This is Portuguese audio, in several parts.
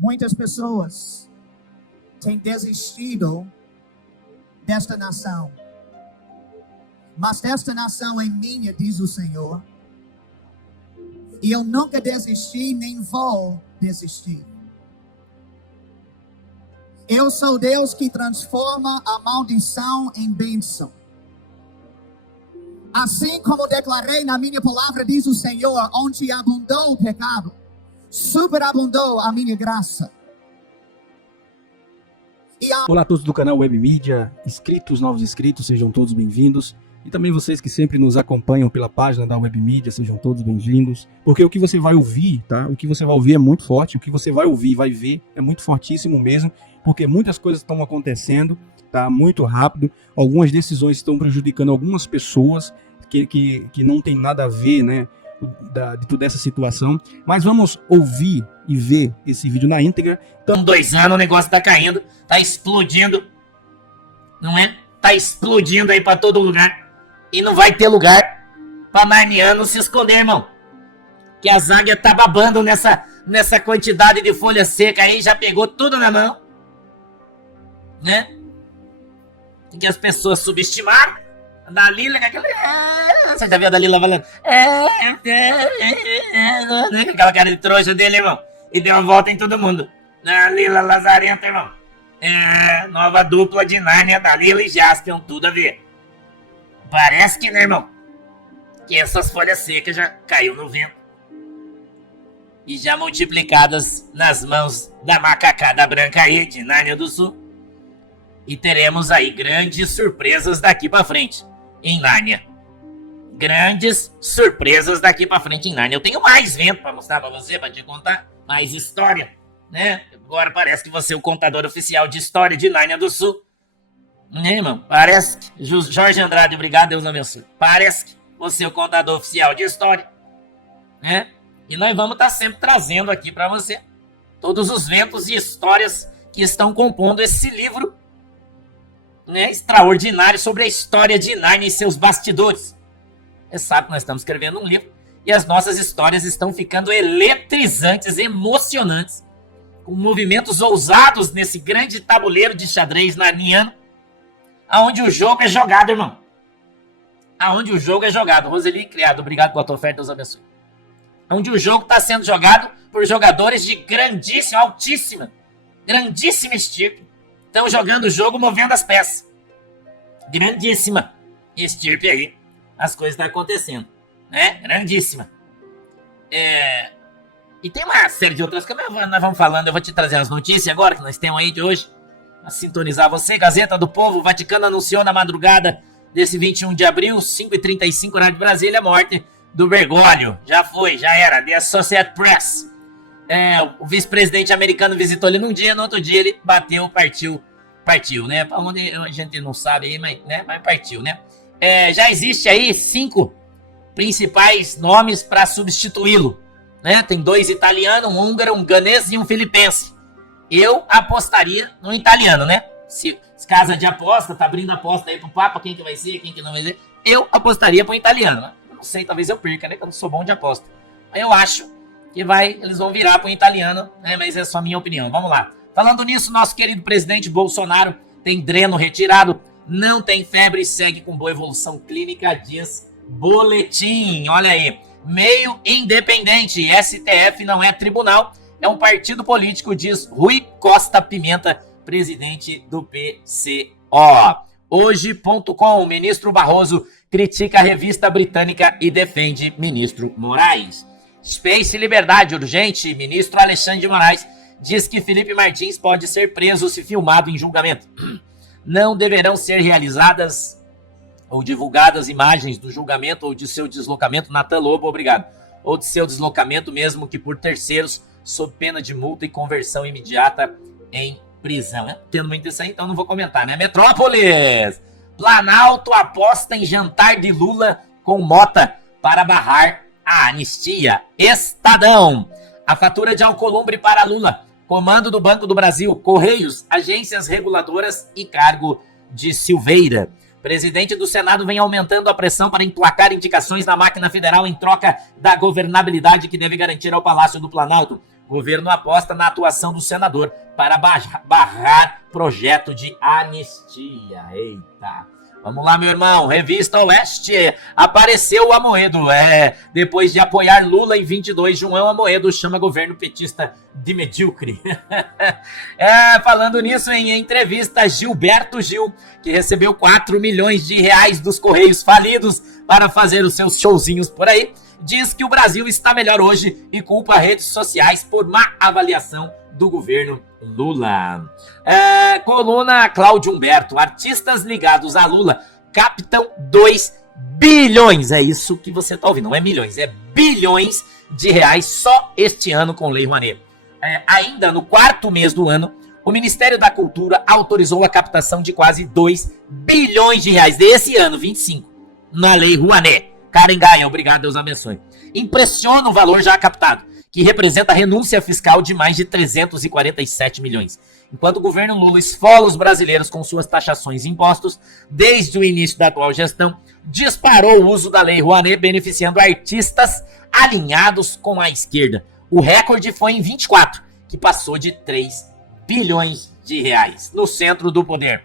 Muitas pessoas têm desistido desta nação. Mas esta nação é minha, diz o Senhor. E eu nunca desisti, nem vou desistir. Eu sou Deus que transforma a maldição em bênção. Assim como declarei na minha palavra, diz o Senhor, onde abundou o pecado, superabundou a minha graça. Olá a todos do canal Web Mídia, inscritos, novos inscritos, sejam todos bem-vindos. E também vocês que sempre nos acompanham pela página da Web Mídia, sejam todos bem-vindos. Porque o que você vai ouvir, tá? O que você vai ouvir é muito forte, o que você vai ouvir e vai ver é muito fortíssimo mesmo, porque muitas coisas estão acontecendo, tá? Muito rápido. Algumas decisões estão prejudicando algumas pessoas que não tem nada a ver, né? De toda essa situação, mas vamos ouvir e ver esse vídeo na íntegra. Então, 2 anos o negócio tá caindo, tá explodindo, não é? Tá explodindo aí pra todo lugar e não vai ter lugar pra narniano se esconder, irmão. Que as águias tá babando nessa quantidade de folha seca aí, já pegou tudo na mão, né? Que as pessoas subestimaram. A Dalila, você já viu a Dalila falando? Aquela cara de trouxa dele, irmão. E deu uma volta em todo mundo. Dalila Lazarenta, irmão. Nova dupla de Nárnia, Dalila e Jaspion, tudo a ver. Parece que, né, irmão? Que essas folhas secas já caiu no vento. E já multiplicadas nas mãos da macacada branca aí de Nárnia do Sul. E teremos aí grandes surpresas daqui pra frente. Em Nárnia. Grandes surpresas daqui pra frente em Nárnia. Eu tenho mais vento pra mostrar pra você, pra te contar. Mais história, né? Agora parece que você é o contador oficial de história de Nárnia do Sul. Né, irmão? Parece que... Jorge Andrade, obrigado, Deus abençoe. Parece que você é o contador oficial de história. Né? E nós vamos estar sempre trazendo aqui pra você todos os ventos e histórias que estão compondo esse livro, né, extraordinário sobre a história de Nárnia e seus bastidores. Você sabe que nós estamos escrevendo um livro e as nossas histórias estão ficando eletrizantes, emocionantes, com movimentos ousados nesse grande tabuleiro de xadrez narniano, aonde o jogo é jogado, irmão. Aonde o jogo é jogado. Roseli Criado, obrigado pela tua oferta, Deus abençoe. Onde o jogo está sendo jogado por jogadores de grandíssima, grandíssima estirpe. Estão jogando o jogo movendo as peças. Grandíssima estirpe aí. As coisas estão acontecendo. Né? Grandíssima. E tem uma série de outras coisas. Nós vamos falando. Eu vou te trazer as notícias agora que nós temos aí de hoje. A sintonizar você. Gazeta do Povo. O Vaticano anunciou na madrugada desse 21 de abril, 5h35, horário de Brasília, a morte do Bergoglio. Já foi, já era. The Associated Press. O vice-presidente americano visitou ele num dia, no outro dia ele bateu, partiu, né? Pra onde a gente não sabe aí, mas partiu, né? Já existe aí 5 principais nomes para substituí-lo, né? Tem 2 italianos, um húngaro, um ganês e um filipense. Eu apostaria no italiano, né? Se casa de aposta, tá abrindo aposta aí pro Papa, quem que vai ser, quem que não vai ser. Eu apostaria pro italiano, né? Eu não sei, talvez eu perca, né? Que eu não sou bom de aposta. Mas eu acho que eles vão virar pro italiano, né? Mas é só a minha opinião. Vamos lá. Falando nisso, nosso querido presidente Bolsonaro tem dreno retirado, não tem febre e segue com boa evolução clínica, diz boletim. Olha aí. Meio independente, STF não é tribunal, é um partido político, diz Rui Costa Pimenta, presidente do PCO. Hoje.com, ministro Barroso critica a revista britânica e defende ministro Moraes. Space Liberdade Urgente, ministro Alexandre de Moraes diz que Felipe Martins pode ser preso se filmado em julgamento. Não deverão ser realizadas ou divulgadas imagens do julgamento ou de seu deslocamento. Natan Lobo, obrigado. Ou de seu deslocamento mesmo que por terceiros, sob pena de multa e conversão imediata em prisão. Tendo muito isso aí, então não vou comentar, né? Metrópolis! Planalto aposta em jantar de Lula com Mota para barrar a anistia. Estadão. A fatura de Alcolumbre para Lula. Comando do Banco do Brasil. Correios, agências reguladoras e cargo de Silveira. Presidente do Senado vem aumentando a pressão para emplacar indicações na máquina federal em troca da governabilidade que deve garantir ao Palácio do Planalto. Governo aposta na atuação do senador para barrar projeto de anistia. Eita. Vamos lá, meu irmão. Revista Oeste. Apareceu o Amoedo. Depois de apoiar Lula em 22, João Amoedo chama governo petista de medíocre. Falando nisso, em entrevista, Gilberto Gil, que recebeu 4 milhões de reais dos Correios falidos para fazer os seus showzinhos por aí, diz que o Brasil está melhor hoje e culpa redes sociais por má avaliação do governo Lula. Coluna Cláudio Humberto. Artistas ligados a Lula captam 2 bilhões. É isso que você tá ouvindo. Não é milhões, é bilhões de reais só este ano com Lei Rouanet. Ainda no 4º mês do ano, o Ministério da Cultura autorizou a captação de quase 2 bilhões de reais desse ano, 25, na Lei Rouanet. Karen Gaia, obrigado, Deus abençoe. Impressiona o valor já captado, que representa a renúncia fiscal de mais de 347 milhões. Enquanto o governo Lula esfola os brasileiros com suas taxações e impostos, desde o início da atual gestão, disparou o uso da Lei Rouanet, beneficiando artistas alinhados com a esquerda. O recorde foi em 24, que passou de 3 bilhões de reais no centro do poder.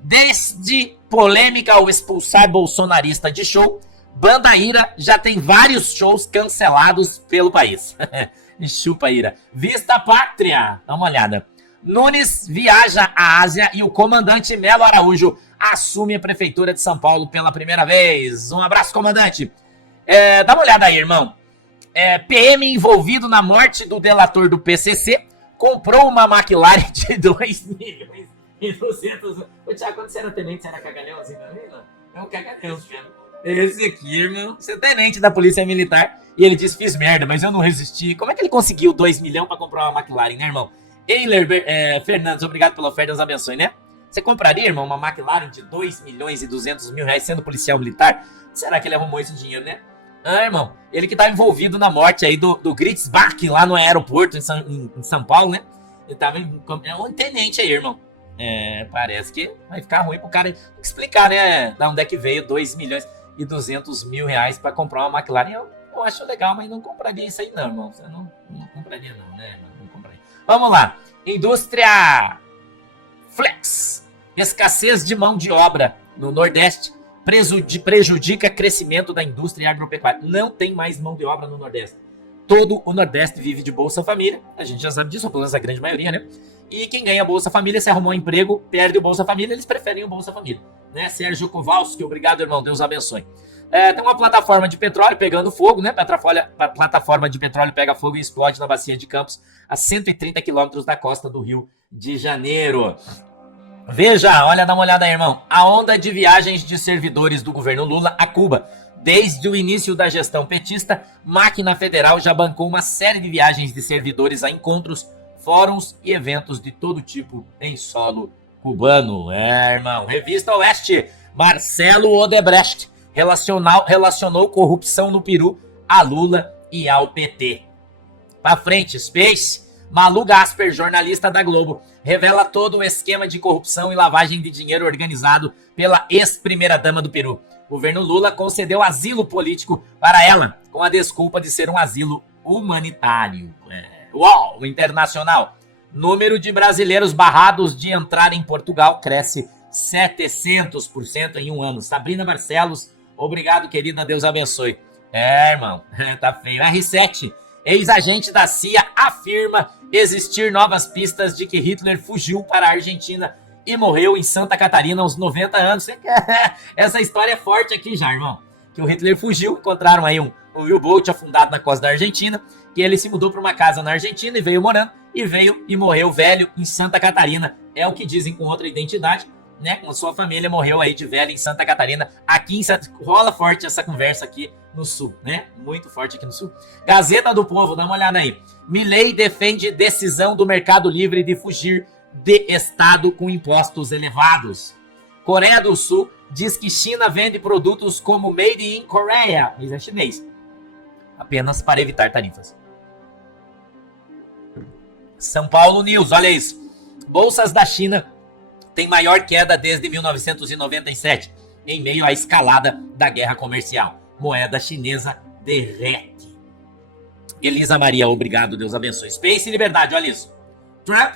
Desde polêmica ao expulsar bolsonarista de show, Banda Ira já tem vários shows cancelados pelo país. Chupa, Ira. Vista Pátria. Dá uma olhada. Nunes viaja à Ásia e o comandante Melo Araújo assume a prefeitura de São Paulo pela primeira vez. Um abraço, comandante. Dá uma olhada aí, irmão. PM envolvido na morte do delator do PCC comprou uma McLaren de 2 milhões e 200... Ô, Thiago, quando você era tenente, você era cagalhão assim também? Não? É um cagalhão, filho. Esse aqui, irmão, você é tenente da Polícia Militar e ele diz, fiz merda, mas eu não resisti. Como é que ele conseguiu 2 milhões pra comprar uma McLaren, né, irmão? Eiler Fernandes, obrigado pela oferta, Deus abençoe, né? Você compraria, irmão, uma McLaren de 2 milhões e 200 mil reais sendo policial militar? Será que ele arrumou esse dinheiro, né? Irmão, ele que tá envolvido na morte aí do Gritzbach lá no aeroporto em São Paulo, né? Ele tava um tenente aí, irmão. Parece que vai ficar ruim pro cara explicar, né? Da onde é que veio 2 milhões e 200 mil reais pra comprar uma McLaren. Eu acho legal, mas não compraria isso aí não, irmão. Você não compraria não, né? Não compraria. Vamos lá. Indústria Flex. Escassez de mão de obra no Nordeste prejudica crescimento da indústria agropecuária. Não tem mais mão de obra no Nordeste. Todo o Nordeste vive de Bolsa Família. A gente já sabe disso, pelo menos a grande maioria, né? E quem ganha Bolsa Família, se arrumou um emprego, perde o Bolsa Família, eles preferem o Bolsa Família. Né? Sérgio Kowalski, obrigado, irmão, Deus abençoe. Tem uma plataforma de petróleo pegando fogo, né? A plataforma de petróleo pega fogo e explode na bacia de Campos, a 130 quilômetros da costa do Rio de Janeiro. Veja, olha, dá uma olhada aí, irmão. A onda de viagens de servidores do governo Lula a Cuba. Desde o início da gestão petista, Máquina Federal já bancou uma série de viagens de servidores a encontros, fóruns e eventos de todo tipo em solo cubano. Irmão. Revista Oeste. Marcelo Odebrecht relacionou corrupção no Peru a Lula e ao PT. Pra frente, Space. Malu Gasper, jornalista da Globo, revela todo o esquema de corrupção e lavagem de dinheiro organizado pela ex-primeira-dama do Peru. O governo Lula concedeu asilo político para ela, com a desculpa de ser um asilo humanitário. UOL Internacional. Número de brasileiros barrados de entrar em Portugal cresce 700% em um ano. Sabrina Barcelos, obrigado, querida, Deus abençoe. Irmão, tá feio. R7. Ex-agente da CIA afirma existir novas pistas de que Hitler fugiu para a Argentina e morreu em Santa Catarina aos 90 anos. Essa história é forte aqui já, irmão. Que o Hitler fugiu, encontraram aí um U-boat afundado na costa da Argentina, que ele se mudou para uma casa na Argentina e veio morando, e morreu velho em Santa Catarina. É o que dizem com outra identidade, né? Com sua família morreu aí de velho em Santa Catarina. Aqui rola forte essa conversa aqui no Sul, né? Muito forte aqui no Sul. Gazeta do Povo, dá uma olhada aí. Milei defende decisão do Mercado Livre de fugir de Estado com impostos elevados. Coreia do Sul diz que China vende produtos como Made in Korea, mas é chinês, apenas para evitar tarifas. São Paulo News, olha isso. Bolsas da China têm maior queda desde 1997, em meio à escalada da guerra comercial. Moeda chinesa derrete. Elisa Maria, obrigado, Deus abençoe. Space e liberdade, olha isso. Trump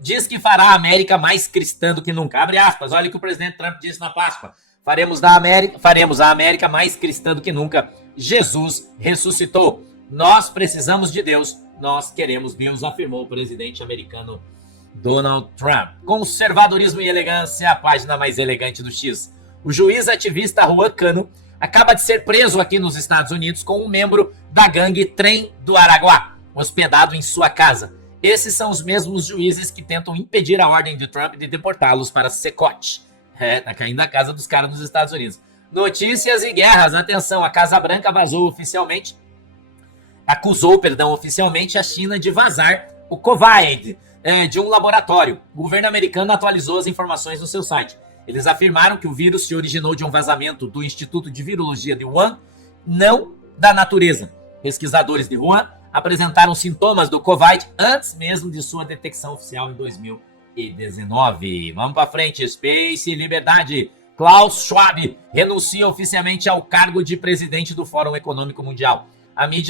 diz que fará a América mais cristã do que nunca. Abre aspas, olha o que o presidente Trump disse na Páscoa. Faremos a América mais cristã do que nunca. Jesus ressuscitou. Nós precisamos de Deus. Nós queremos Deus, afirmou o presidente americano Donald Trump. Conservadorismo e elegância, a página mais elegante do X. O juiz ativista Juan Cano acaba de ser preso aqui nos Estados Unidos com um membro da gangue Trem do Araguá, hospedado em sua casa. Esses são os mesmos juízes que tentam impedir a ordem de Trump de deportá-los para Secot. Tá caindo a casa dos caras nos Estados Unidos. Notícias e guerras. Atenção, a Casa Branca acusou oficialmente a China de vazar o Covid de um laboratório. O governo americano atualizou as informações no seu site. Eles afirmaram que o vírus se originou de um vazamento do Instituto de Virologia de Wuhan, não da natureza. Pesquisadores de Wuhan apresentaram sintomas do Covid antes mesmo de sua detecção oficial em 2019. Vamos para frente, Space e liberdade. Klaus Schwab renuncia oficialmente ao cargo de presidente do Fórum Econômico Mundial. Abre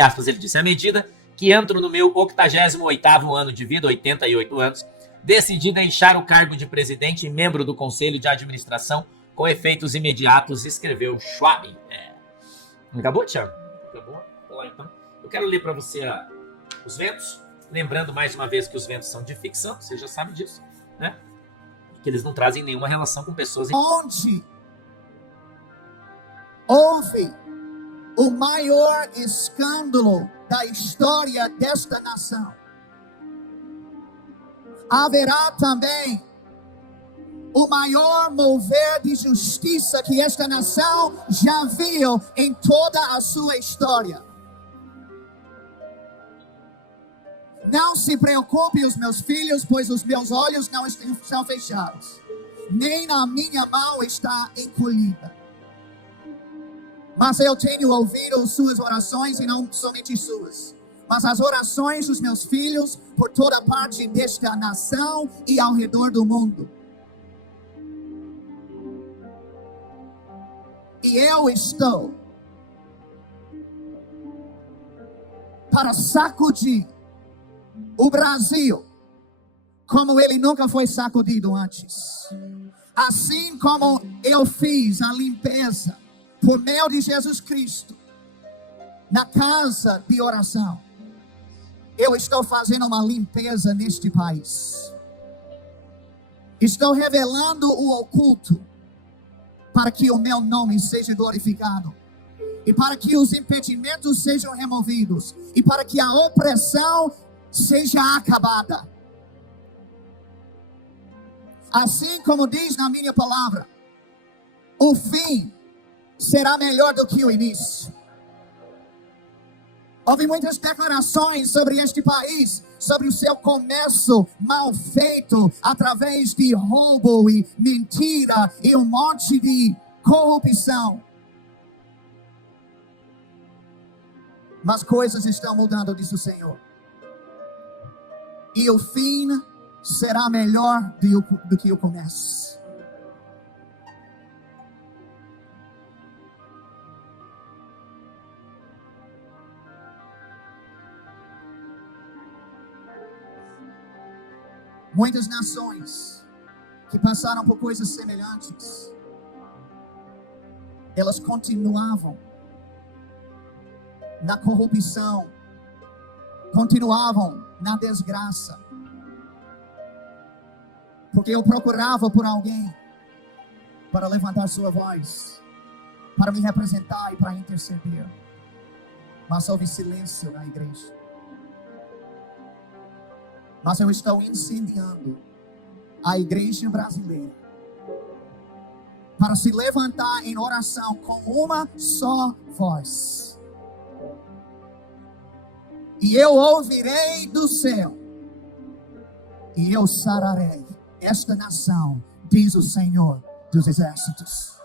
aspas, ele disse, a medida que entro no meu 88º ano de vida, 88 anos, decidi deixar o cargo de presidente e membro do Conselho de Administração com efeitos imediatos, escreveu Schwab. Acabou, Thiago? Acabou? Vamos lá, então. Eu quero ler para você os ventos, lembrando mais uma vez que os ventos são de ficção, você já sabe disso, né? Que eles não trazem nenhuma relação com pessoas... Onde houve o maior escândalo da história desta nação, haverá também o maior mover de justiça que esta nação já viu em toda a sua história. Não se preocupe, os meus filhos, pois os meus olhos não estão fechados, nem a minha mão está encolhida. Mas eu tenho ouvido suas orações, e não somente suas, mas as orações dos meus filhos por toda parte desta nação e ao redor do mundo. E eu estou para sacudir o Brasil como ele nunca foi sacudido antes. Assim como eu fiz a limpeza por meio de Jesus Cristo na casa de oração, eu estou fazendo uma limpeza neste país. Estou revelando o oculto para que o meu nome seja glorificado e para que os impedimentos sejam removidos e para que a opressão seja acabada. Assim como diz na minha palavra, o fim será melhor do que o início. Houve muitas declarações sobre este país, sobre o seu comércio mal feito, através de roubo e mentira e um monte de corrupção. Mas coisas estão mudando, diz o Senhor. E o fim será melhor do que o começo. Muitas nações que passaram por coisas semelhantes, elas continuavam na corrupção, continuavam na desgraça, porque eu procurava por alguém para levantar sua voz, para me representar e para interceder, mas houve silêncio na igreja. Mas eu estou incendiando a igreja brasileira para se levantar em oração com uma só voz. E eu ouvirei do céu e eu sararei esta nação, diz o Senhor dos Exércitos.